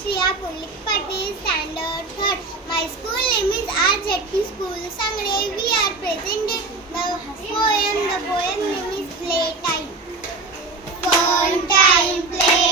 Shriya Pullik Patil, Standard 3rd. My school name is RZP School, Sangre. We are presented the poem. The poem name is Playtime. Fun time, play.